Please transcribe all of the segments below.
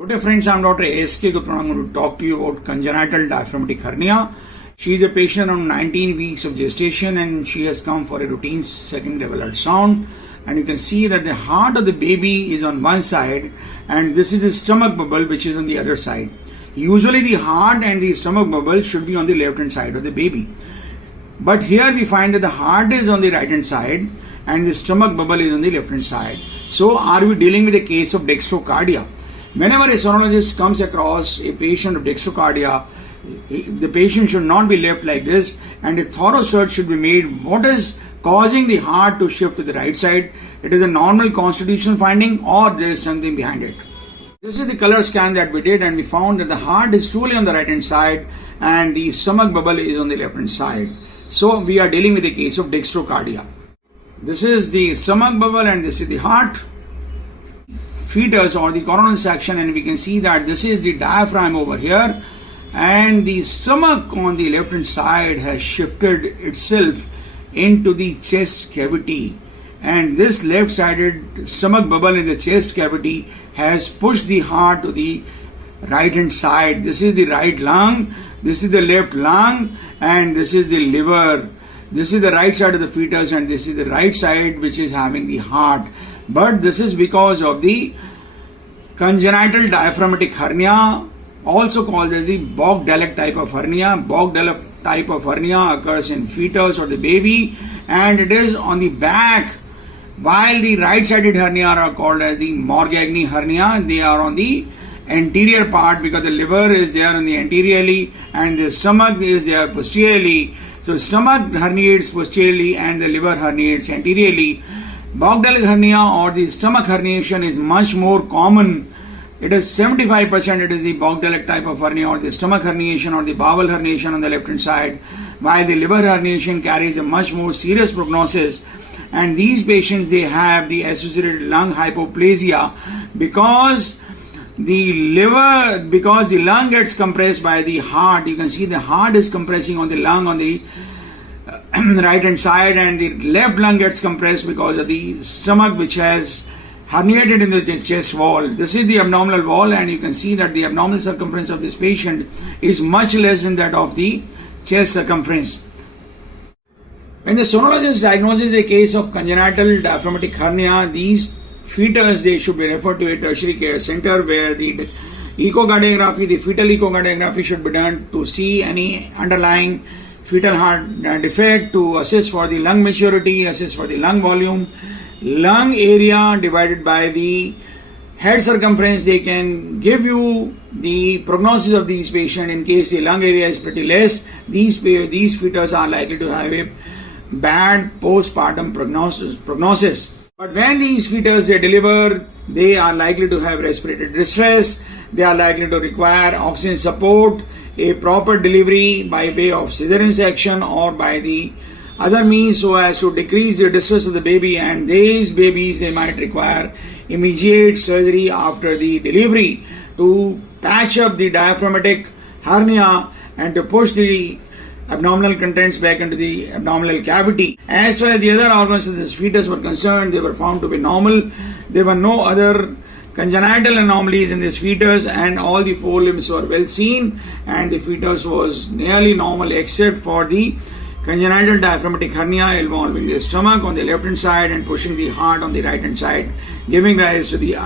Good day friends, I am Dr. A.S.K. Gupta. I am going to talk to you about congenital diaphragmatic hernia. She is a patient on 19 weeks of gestation and she has come for a routine second level ultrasound. And you can see that the heart of the baby is on one side and this is the stomach bubble which is on the other side. Usually the heart and the stomach bubble should be on the left hand side of the baby. But here we find that the heart is on the right hand side and the stomach bubble is on the left hand side. So are we dealing with a case of dextrocardia? Whenever a sonologist comes across a patient of dextrocardia, the patient should not be left like this and a thorough search should be made. What is causing the heart to shift to the right side? It is a normal constitutional finding or there is something behind it. This is the color scan that we did and we found that the heart is truly on the right hand side and the stomach bubble is on the left hand side. So we are dealing with a case of dextrocardia. This is the stomach bubble and this is the heart fetus or the coronal section, and we can see that this is the diaphragm over here and the stomach on the left hand side has shifted itself into the chest cavity, and this left sided stomach bubble in the chest cavity has pushed the heart to the right hand side. This is the right lung, this is the left lung, and this is the liver. This is the right side of the fetus and this is the right side which is having the heart. But this is because of the congenital diaphragmatic hernia, also called as the Bogdalek type of hernia. Bogdalek type of hernia occurs in fetus or the baby and it is on the back, while the right-sided hernia are called as the Morgagni hernia. They are on the anterior part because the liver is there on the anteriorly and the stomach is there posteriorly. So stomach herniates posteriorly and the liver herniates anteriorly. Bogdalek hernia or the stomach herniation is much more common. It is 75% it is the Bogdalek type of hernia or the stomach herniation or the bowel herniation on the left hand side, while the liver herniation carries a much more serious prognosis. And these patients, they have the associated lung hypoplasia because the lung gets compressed by the heart. You can see the heart is compressing on the lung on the right hand side and the left lung gets compressed because of the stomach which has herniated in the chest wall. This is the abdominal wall and you can see that the abdominal circumference of this patient is much less than that of the chest circumference. When the sonologist diagnoses a case of congenital diaphragmatic hernia, these fetus, they should be referred to a tertiary care center where the echocardiography, the fetal echocardiography should be done to see any underlying fetal heart defect, to assess for the lung maturity, assess for the lung volume, lung area divided by the head circumference. They can give you the prognosis of these patients. In case the lung area is pretty less, these fetus are likely to have a bad postpartum prognosis. But when these fetus they deliver, they are likely to have respiratory distress, they are likely to require oxygen support, a proper delivery by way of cesarean section or by the other means so as to decrease the distress of the baby, and these babies they might require immediate surgery after the delivery to patch up the diaphragmatic hernia and to push the abdominal contents back into the abdominal cavity. As far as the other organs of this fetus were concerned, they were found to be normal. There were no other congenital anomalies in this fetus and all the four limbs were well seen and the fetus was nearly normal except for the congenital diaphragmatic hernia involving the stomach on the left hand side and pushing the heart on the right hand side, giving rise to the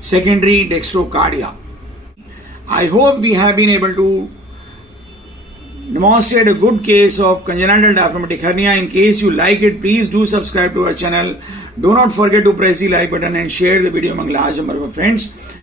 secondary dextrocardia. I hope we have been able to demonstrate a good case of congenital diaphragmatic hernia. In case you like it, please do subscribe to our channel. Do not forget to press the like button and share the video among large number of friends.